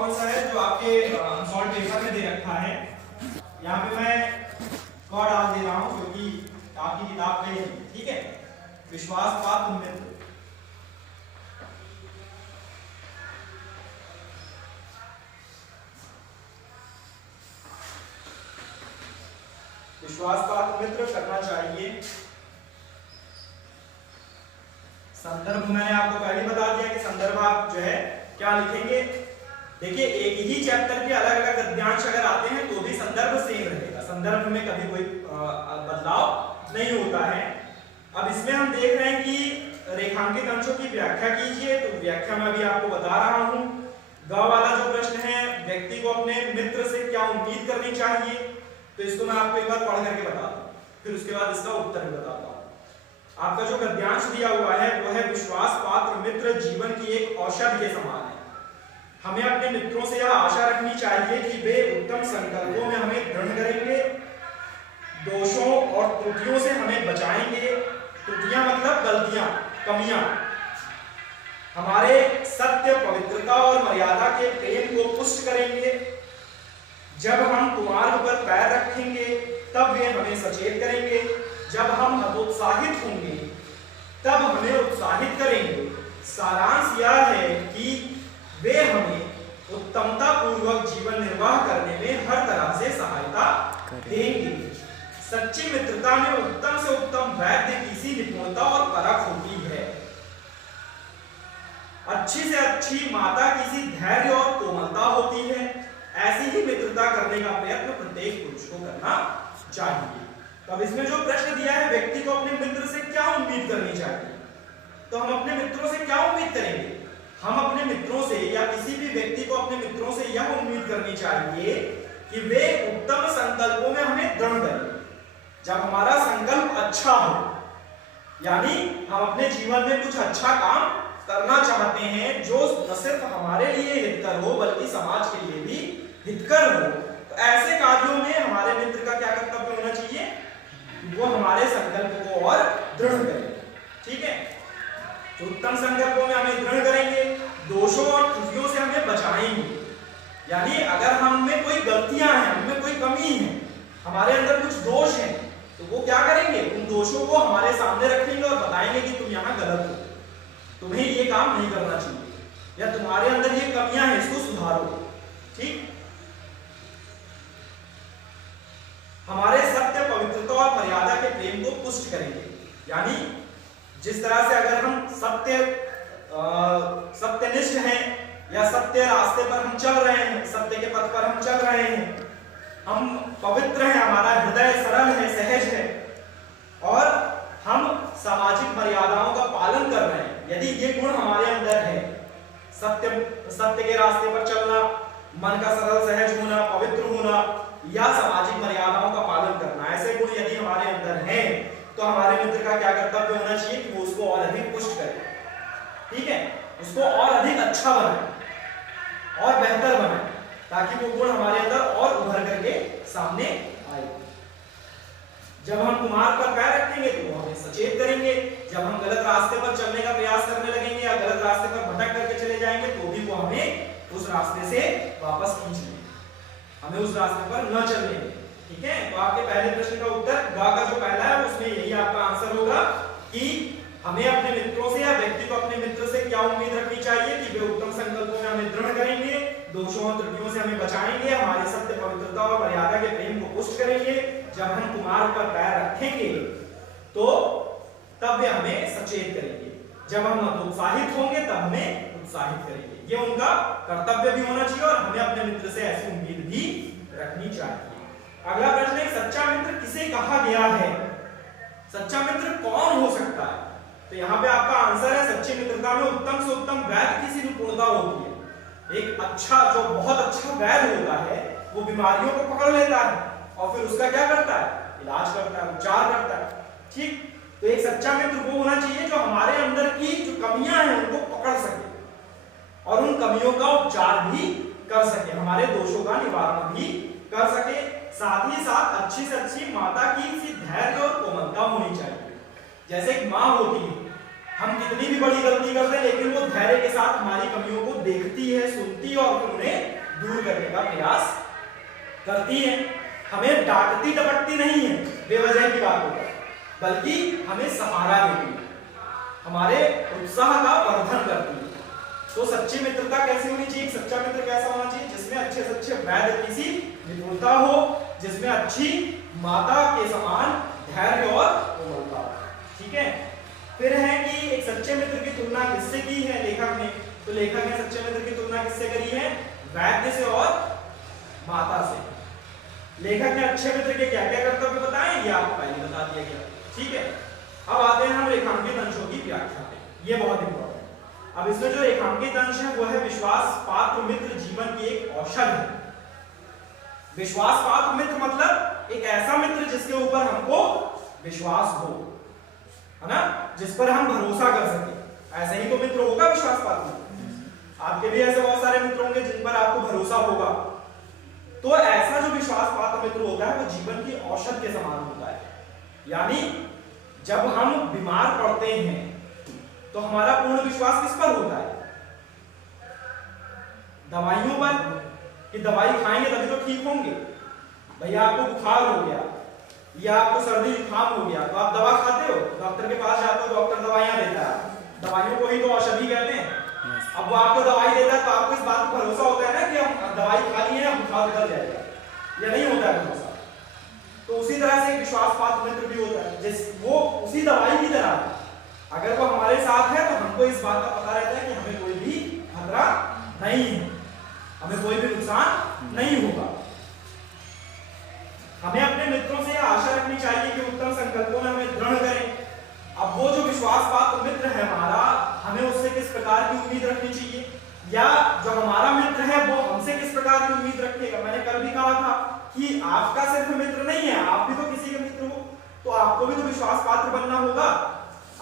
कौन सा है जो आपके अनसॉल्व पेपर में दे रखा है। यहाँ पे मैं क डाल दे रहा हूँ क्योंकि आपकी किताब में नहीं, ठीक है। विश्वास पात्र मित्र, विश्वास पात्र मित्र करना चाहिए। संदर्भ मैंने आपको पहले बता दिया कि संदर्भ आप जो है क्या लिखेंगे। देखिए एक ही चैप्टर के अलग अलग गद्यांश अगर आते हैं तो भी संदर्भ सेम रहेगा, संदर्भ में कभी कोई बदलाव नहीं होता है। अब इसमें हम देख रहे हैं कि रेखांकित अंशों की व्याख्या कीजिए, तो व्याख्या मैं भी आपको बता रहा हूं। ग वाला जो प्रश्न है, व्यक्ति को अपने मित्र से क्या उम्मीद करनी चाहिए, तो इसको मैं आपको एक बार पढ़ करके बता दूं, फिर उसके बाद इसका उत्तर भी बताता हूं। आपका जो गद्यांश दिया हुआ है वो है विश्वास पात्र मित्र जीवन की एक औषधि के समान है। हमें अपने मित्रों से यह आशा रखनी चाहिए कि वे उत्तम संकल्पों में हमें दृढ़ करेंगे, दोषों और त्रुटियों से हमें बचाएंगे। त्रुटियां मतलब गलतियां, कमियां। हमारे सत्य, पवित्रता और मर्यादा के प्रेम को पुष्ट करेंगे। जब हम कुमार्ग पर पैर रखेंगे तब वे हमें सचेत करेंगे। जब हम हतोत्साहित होंगे तब हमें उत्साहित करेंगे। सारांश यह है कि वे हमें उत्तमता पूर्वक जीवन निर्वाह करने में हर तरह से सहायता देंगे। सच्ची मित्रता में उत्तम से उत्तम वैद्य की निपुणता और परख होती है। अच्छी से अच्छी माता की धैर्य और कोमलता होती है। ऐसी ही मित्रता करने का प्रयत्न प्रत्येक पुरुष को करना चाहिए। तो अब इसमें जो प्रश्न दिया है, व्यक्ति को अपने मित्र से क्या उम्मीद करनी चाहिए, तो हम अपने मित्रों से क्या उम्मीद करेंगे? हम अपने मित्रों से या किसी भी व्यक्ति को अपने मित्रों से यह उम्मीद करनी चाहिए कि वे उत्तम संकल्पों में हमें दृढ़ करें। जब हमारा संकल्प अच्छा हो, यानी हम अपने जीवन में कुछ अच्छा काम करना चाहते हैं जो न सिर्फ हमारे लिए हितकर हो बल्कि समाज के लिए भी हितकर हो, तो ऐसे कार्यों में हमारे मित्र का क्या कर्तव्य होना चाहिए? वो हमारे संकल्प को और दृढ़ करें, ठीक है। तो उत्तम संकल्पों में हमें दृढ़ करेंगे, दोषों और त्रुटियों से हमें बचाएंगे। यानी अगर हम में कोई गलतियां हैं, हम में कोई कमी है, हमारे अंदर कुछ दोष हैं, तो वो क्या करेंगे? उन दोषों को हमारे सामने रखेंगे और बताएंगे कि तुम यहाँ गलत हो, तुम्हें ये काम नहीं करना चाहिए, या तुम्हारे अंदर ये कमियां हैं, इसको सुधारो, ठीक। हमारे सत्य, पवित्रता और मर्यादा के प्रेम को पुष्ट करेंगे। यानी जिस तरह से अगर हम सत्यनिष्ठ हैं या सत्य रास्ते पर हम चल रहे हैं, सत्य के पथ पर हम चल रहे हैं, हम पवित्र हैं, हमारा हृदय सरल है, सहज है, और हम सामाजिक मर्यादाओं का पालन कर रहे हैं, यदि ये गुण हमारे अंदर है, सत्य के रास्ते पर चलना, मन का सरल सहज होना, पवित्र होना या सामाजिक मर्यादाओं का पालन करना, ऐसे गुण यदि हमारे अंदर हैं, तो हमारे मित्र का क्या कर्तव्य होना चाहिए कि वो उसको और अधिक पुष्ट करे, ठीक है, उसको और अधिक अच्छा बनाए और बेहतर बनाए, ताकि वो गुण हमारे अंदर और उभर करके सामने आए। जब हम कुमार्ग पर पैर रखेंगे तो वो हमें सचेत करेंगे। जब हम गलत रास्ते पर चलने का प्रयास करने लगेंगे या गलत रास्ते पर भटक करके चले जाएंगे तो भी वो हमें उस रास्ते से वापस खींच लेंगे, हमें उस रास्ते पर न चलने दें, ठीक है। तो आपके पहले प्रश्न का उत्तर ग का जो पहला है उसमें यही आपका आंसर होगा कि हमें अपने मित्रों से या व्यक्ति को अपने मित्र से क्या उम्मीद रखनी चाहिए कि वे उत्तम संकल्पों में हमें दृढ़ करेंगे, दोषों और त्रुटियों से हमें बचाएंगे, हमारे सत्य, पवित्रता और मर्यादा के प्रेम को पुष्ट करेंगे। जब हम कुमार्ग पर पैर रखेंगे तो तब वे हमें सचेत करेंगे, जब हम उत्साहित होंगे तब हमें उत्साहित करेंगे। ये उनका कर्तव्य भी होना चाहिए और हमें अपने मित्र से ऐसी उम्मीद भी रखनी चाहिए। अगला प्रश्न है, सच्चा मित्र किसे कहा गया है? सच्चा मित्र कौन हो सकता है? तो यहाँ पे आपका आंसर है, सच्ची मित्रता में उत्तम से उत्तम वैद्य की निपुणता होती है। एक अच्छा, जो बहुत अच्छा वैद्य होता है, वो बीमारियों को पकड़ लेता है और फिर उसका क्या करता है? इलाज करता है, उपचार करता है, ठीक। तो एक सच्चा मित्र वो होना चाहिए जो हमारे अंदर की जो कमियां हैं उनको पकड़ सके और उन कमियों का उपचार भी कर सके, हमारे दोषों का निवारण भी कर सके। साथ ही साथ अच्छी से अच्छी माता की धैर्य और कोमलता होनी चाहिए। जैसे एक माँ होती है, हम कितनी भी बड़ी गलती करते हैं लेकिन वो धैर्य के साथ हमारी कमियों को देखती है, सुनती है और फिर उन्हें दूर करने का प्रयास करती है। हमें डांटती डपटती नहीं है बेवजह की बातों पर, बल्कि हमें सहारा देती है, हमारे उत्साह का वर्धन करती है। तो सच्ची मित्रता कैसी होनी चाहिए? सच्चा मित्र कैसा होना चाहिए? जिसमें अच्छे से अच्छे वैद्य की सी मित्रता हो, जिसमें अच्छी माता के समान धैर्य और कोमलता हो। ठीक है। फिर है कि एक सच्चे मित्र की तुलना किससे की है लेखक ने? तो लेखक ने सच्चे मित्र की तुलना किससे करी है? वैद्य से और माता से। लेखक ने अच्छे मित्र के क्या क्या कर्तव्य बताए ये आपको पहले बता दिया गया। ठीक है। अब आते हैं हम रेखांकित अंशों की व्याख्या पे, ये बहुत इंपॉर्टेंट है। अब इसमें जो रेखांकित अंश है वो है विश्वास पात्र मित्र जीवन की एक औषध है। विश्वास पात्र मित्र मतलब एक ऐसा मित्र जिसके ऊपर हमको विश्वास हो, है ना, जिस पर हम भरोसा कर सके। ऐसा ही तो मित्र होगा विश्वास पात्र। आपके भी ऐसे बहुत सारे मित्र होंगे जिन पर आपको भरोसा होगा। तो ऐसा जो विश्वास पात्र मित्र होता है वो जीवन की औषध के समान होता है। यानी जब हम बीमार पड़ते हैं तो हमारा पूर्ण विश्वास किस पर होता है? दवाइयों पर, कि दवाई खाएंगे तभी तो ठीक होंगे। भैया आपको बुखार हो गया या आपको सर्दी जुकाम हो गया तो आप दवा खाते हो, डॉक्टर के पास जाते हो, डॉक्टर दवाइयां देता है, दवाइयों को ही तो औषधि कहते हैं। अब वो आपको दवाई देता है तो आपको इस बात पर भरोसा होता है ना कि हम दवाई खा लिए हैं, बुखार उतर जाएगा, या नहीं होता है भरोसा? तो उसी तरह से एक विश्वास पात्र मित्र भी होता है, जिस वो उसी दवाई की तरह है। अगर वो हमारे साथ है तो हमको इस बात का पता रहता है कि हमें कोई भी खतरा नहीं है, हमें कोई भी नुकसान नहीं होगा। हमें अपने मित्रों से आशा रखनी चाहिए कि उत्तम संकल्पों में हमें दृढ़ करें। अब वो जो विश्वास पात्र मित्र है हमारा, हमें उससे किस प्रकार की उम्मीद रखनी चाहिए, या जो हमारा मित्र है वो हमसे किस प्रकार की उम्मीद रखेगा? मैंने कल भी कहा था कि आपका सिर्फ मित्र नहीं है, आप भी तो किसी के मित्र हो, तो आपको भी तो विश्वास पात्र बनना होगा,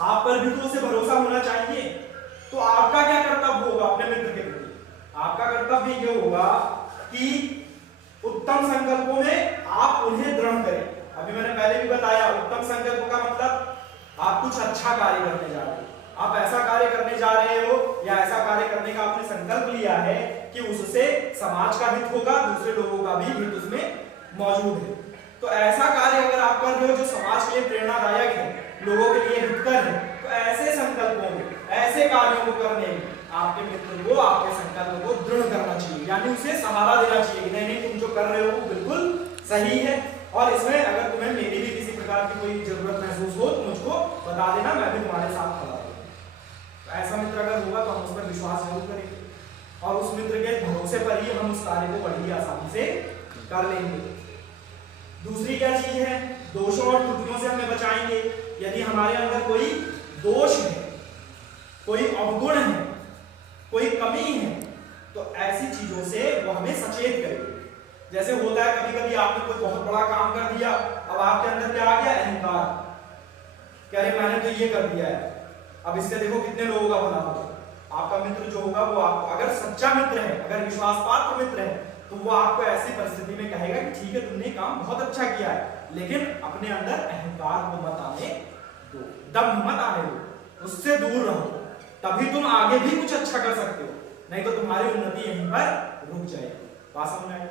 आप पर भी तो उसे भरोसा होना चाहिए। तो आपका क्या कर्तव्य होगा अपने मित्र के प्रति? आपका कर्तव्य ये होगा कि उत्तम संकल्पों में आप उन्हें दृढ़ करें। अभी मैंने पहले भी बताया, उत्तम संकल्प का मतलब आप कुछ अच्छा कार्य करने जा रहे हो, आप ऐसा कार्य करने जा रहे हो या ऐसा कार्य करने का आपने संकल्प लिया है कि उससे समाज का हित होगा, दूसरे लोगों का भी हित उसमें मौजूद है। तो ऐसा कार्य अगर आप कर रहे हो जो समाज के लिए प्रेरणादायक है, लोगों के लिए हितकर है, तो ऐसे संकल्पों में, ऐसे कार्यों को करने में आपके मित्र को आपके संकल्प को दृढ़ करना चाहिए, यानी उसे सहारा देना चाहिए। नहीं नहीं, तुम जो कर रहे हो वो बिल्कुल सही है, और इसमें अगर तुम्हें मेरी भी किसी प्रकार की कोई जरूरत महसूस हो तो मुझको बता देना, मैं भी तुम्हारे साथ खड़ा हूं। तो ऐसा मित्र अगर होगा तो हम उस पर विश्वास जरूर करेंगे, और उस मित्र के भरोसे पर ही हम उस कार्य को बड़ी आसानी से कर लेंगे। दूसरी क्या चीज है? दोषों और त्रुटियों से हमें बचाएंगे। यदि हमारे अंदर कोई दोष है, कोई अवगुण है, कोई कमी है, तो ऐसी चीजों से वो हमें सचेत करेंगे। जैसे होता है कभी कभी आपने कोई बहुत बड़ा काम कर दिया, अब आपके अंदर क्या आ गया? अहंकार, कह रहे मैंने तो ये कर दिया है, अब इससे देखो कितने लोगों का भला होगा। आपका मित्र जो होगा वो आपको, अगर सच्चा मित्र है, अगर विश्वास पात्र मित्र है, तो वो आपको ऐसी परिस्थिति में कहेगा कि ठीक है तुमने काम बहुत अच्छा किया है, लेकिन अपने अंदर अहंकार को मत आने दो, दम मत आने दो, उससे दूर रहो, तभी तुम आगे भी कुछ अच्छा कर सकते हो, नहीं तो तुम्हारी उन्नति यहीं पर रुक जाएगी। बात समझ में आई?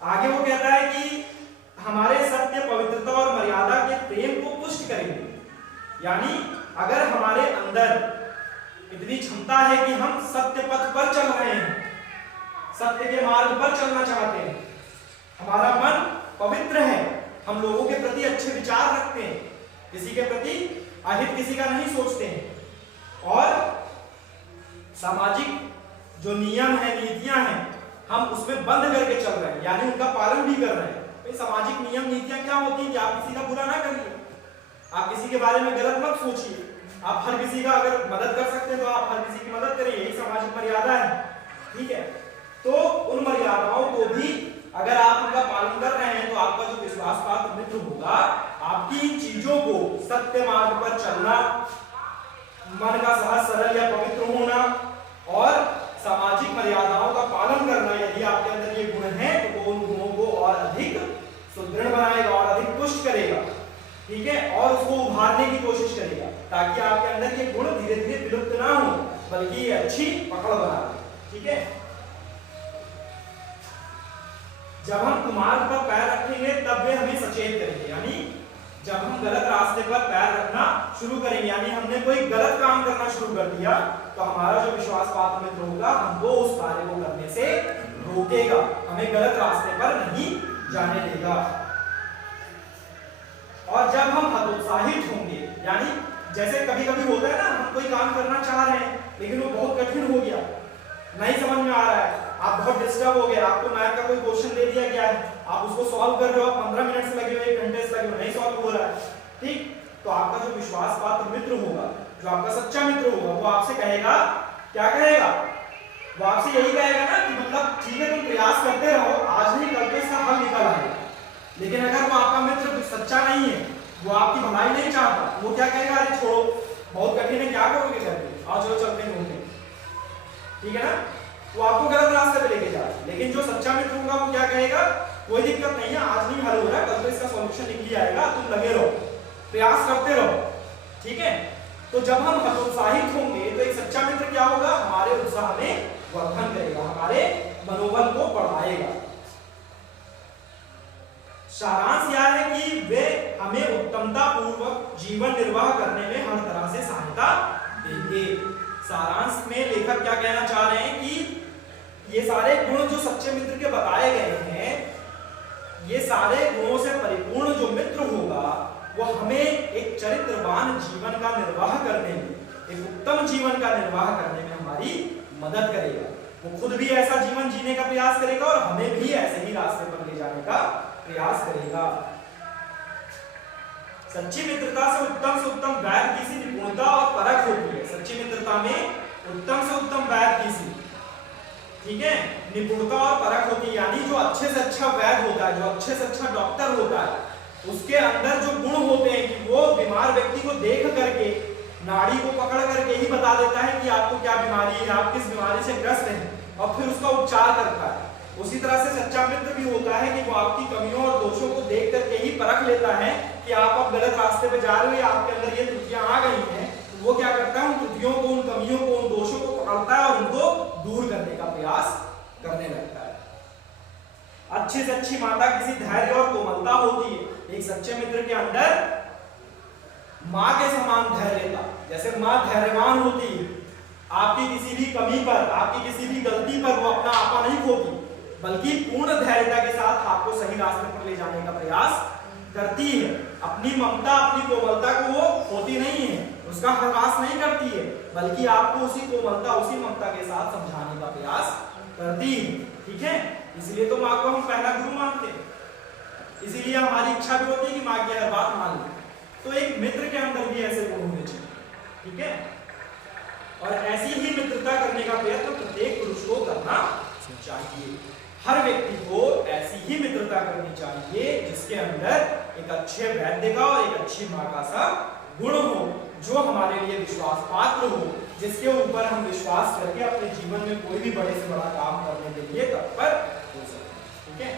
आगे वो कहता है कि हमारे सत्य, पवित्रता और मर्यादा के प्रेम को पुष्ट करेंगे। यानी अगर हमारे अंदर इतनी क्षमता है कि हम सत्य पथ पर चल रहे हैं, सत्य के मार्ग पर चलना चाहते हैं, हमारा मन पवित्र है, हम लोगों के प्रति अच्छे विचार रखते हैं, किसी के प्रति अहित किसी का नहीं सोचते हैं, और सामाजिक जो नियम है, नीतियां हैं, हम उसमें बंद करके चल रहे हैं, यानी उनका पालन भी कर रहे हैं। तो सामाजिक नियम नीतियां क्या होती हैं कि आप किसी का बुरा ना करिए, आप किसी के बारे में गलत मत सोचिए, आप हर किसी का अगर मदद कर सकते हैं तो आप हर किसी की मदद करिए, यही सामाजिक मर्यादा है। ठीक है, तो उन मर्यादाओं को भी अगर आप उनका पालन कर रहे हैं तो आपका जो विश्वास पात्र मित्र होगा, आपकी चीजों को, सत्य मार्ग पर चलना, मन का सहज सरल या पवित्र होना और सामाजिक मर्यादाओं का पालन करना, यदि आपके अंदर ये गुण है तो वो उन गुणों को और अधिक सुदृढ़ बनाएगा और अधिक पुष्ट करेगा। ठीक है, और उसको उभारने की कोशिश करेगा ताकि आपके अंदर ये गुण धीरे धीरे विलुप्त ना हो बल्कि ये अच्छी पकड़ बना ले। ठीक है, जब हम कुमार्ग पर पैर रखेंगे तब वे हमें सचेत करेंगे, यानी जब हम गलत रास्ते पर पैर रखना शुरू करेंगे, यानी हमने कोई गलत काम करना शुरू कर दिया, तो हमारा जो विश्वास पात्र मित्र होगा हमको उस कार्य को करने से रोकेगा, हमें गलत रास्ते पर नहीं जाने देगा। और जब हम हतोत्साहित होंगे, यानी जैसे कभी कभी होता है ना, हम कोई काम करना चाह रहे हैं लेकिन वो बहुत कठिन हो गया, नहीं समझ में आ रहा है, आप बहुत डिस्टर्ब हो गए, आपको मैथ का कोई क्वेश्चन दे दिया गया है, आप उसको सॉल्व कर रहे हो, 15 मिनट से लगे हुए, 1 घंटे से लगे हुए, नहीं सॉल्व हो रहा है, ठीक, तो आपका जो विश्वास पात्र मित्र होगा, जो आपका सच्चा मित्र होगा, वो आपसे कहेगा, क्या कहेगा, वो आपसे यही कहेगा ना कि मतलब ठीक है तुम प्रयास करते रहो, आज नहीं कल तो इसका हल निकल आएगा। लेकिन अगर वो आपका मित्र सच्चा नहीं है, वो आपकी भलाई नहीं चाहता, वो क्या कहेगा, अरे छोड़ो बहुत कठिन है, क्या करोगे करके, आओ चलो चलते हैं घूमने, ठीक है ना, वो आपको गलत रास्ते पे लेके जा रहा है। लेकिन जो सच्चा मित्र होगा वो क्या कहेगा, कोई दिक्कत नहीं है, आज नहीं हल हो रहा है, कल तो इसका सॉल्यूशन निकल ही आएगा, तुम लगे रहो, प्रयास करते रहो। ठीक है, तो जब हम हतोत्साहित होंगे तो एक सच्चा मित्र क्या होगा, हमारे उत्साह में वर्धन करेगा, हमारे मनोबल को बढ़ाएगा। सारांश यह है कि वे हमें उत्तमता पूर्वक जीवन निर्वाह करने में हर तरह से सहायता देंगे। सारांश में लेखक क्या कहना चाह रहे हैं कि ये सारे गुण जो सच्चे मित्र के बताए गए हैं, ये सारे गुणों से परिपूर्ण जो मित्र होगा वो हमें एक चरित्रवान जीवन का निर्वाह करने में, एक उत्तम जीवन का निर्वाह करने में हमारी मदद करेगा। वो खुद भी ऐसा जीवन जीने का प्रयास करेगा और हमें भी ऐसे ही रास्ते पर ले जाने का प्रयास करेगा। सच्ची मित्रता से उत्तम वैध की सी निपुणता और परख होती है। सच्ची मित्रता में उत्तम से उत्तम वैध की सी, ठीक है, निपुणता और परख होती है, यानी जो अच्छे से अच्छा वैद्य होता है, जो अच्छे से अच्छा डॉक्टर होता है, उसके अंदर जो गुण होते हैं कि वो बीमार व्यक्ति को देख करके, नाड़ी को पकड़ करके ही बता देता है कि आपको क्या बीमारी है, आप किस बीमारी से ग्रस्त हैं, और फिर उसका उपचार करता है। उसी तरह से सच्चा मित्र भी होता है कि वो आपकी कमियों और दोषों को देख करके ही परख लेता है कि आप अब गलत रास्ते पे जा रहे हो, आपके अंदर ये त्रुटियां आ गई हैं, तो वो क्या करता है, उन त्रुटियों को, उन कमियों को, उन दोषों को पकड़ता है और उनको दूर करने का प्रयास करने लगता है। अच्छी से अच्छी माता किसी धैर्य और कोमलता होती है। एक सच्चे मित्र के अंदर माँ के समान धैर्यता, जैसे माँ धैर्यवान होती है, आपकी किसी भी कमी पर, आपकी किसी भी गलती पर वो अपना आपा नहीं खोती, बल्कि पूर्ण धैर्यता के साथ आपको सही रास्ते पर ले जाने का प्रयास करती है। अपनी ममता, अपनी कोमलता को वो खोती नहीं है, उसका ह्रास नहीं करती है, बल्कि आपको उसी कोमलता, उसी ममता के साथ समझाने का प्रयास करती है। ठीक है, इसलिए तो माँ को हम पहला गुरु मानते हैं, इसीलिए हमारी इच्छा भी होती है कि माँ की हर बात मान लें। तो एक मित्र के अंदर भी ऐसे गुण होने चाहिए। ठीक है, और ऐसी ही मित्रता करने का प्रयत्न प्रत्येक पुरुष को करना चाहिए। हर व्यक्ति को ऐसी ही मित्रता करनी चाहिए जिसके अंदर एक अच्छे वैद्य का और एक अच्छी माँ का सा गुण हो, जो हमारे लिए विश्वास पात्र हो, जिसके ऊपर हम विश्वास करके अपने जीवन में कोई भी बड़े से बड़ा काम करने के लिए तत्पर हो सके। ठीक है,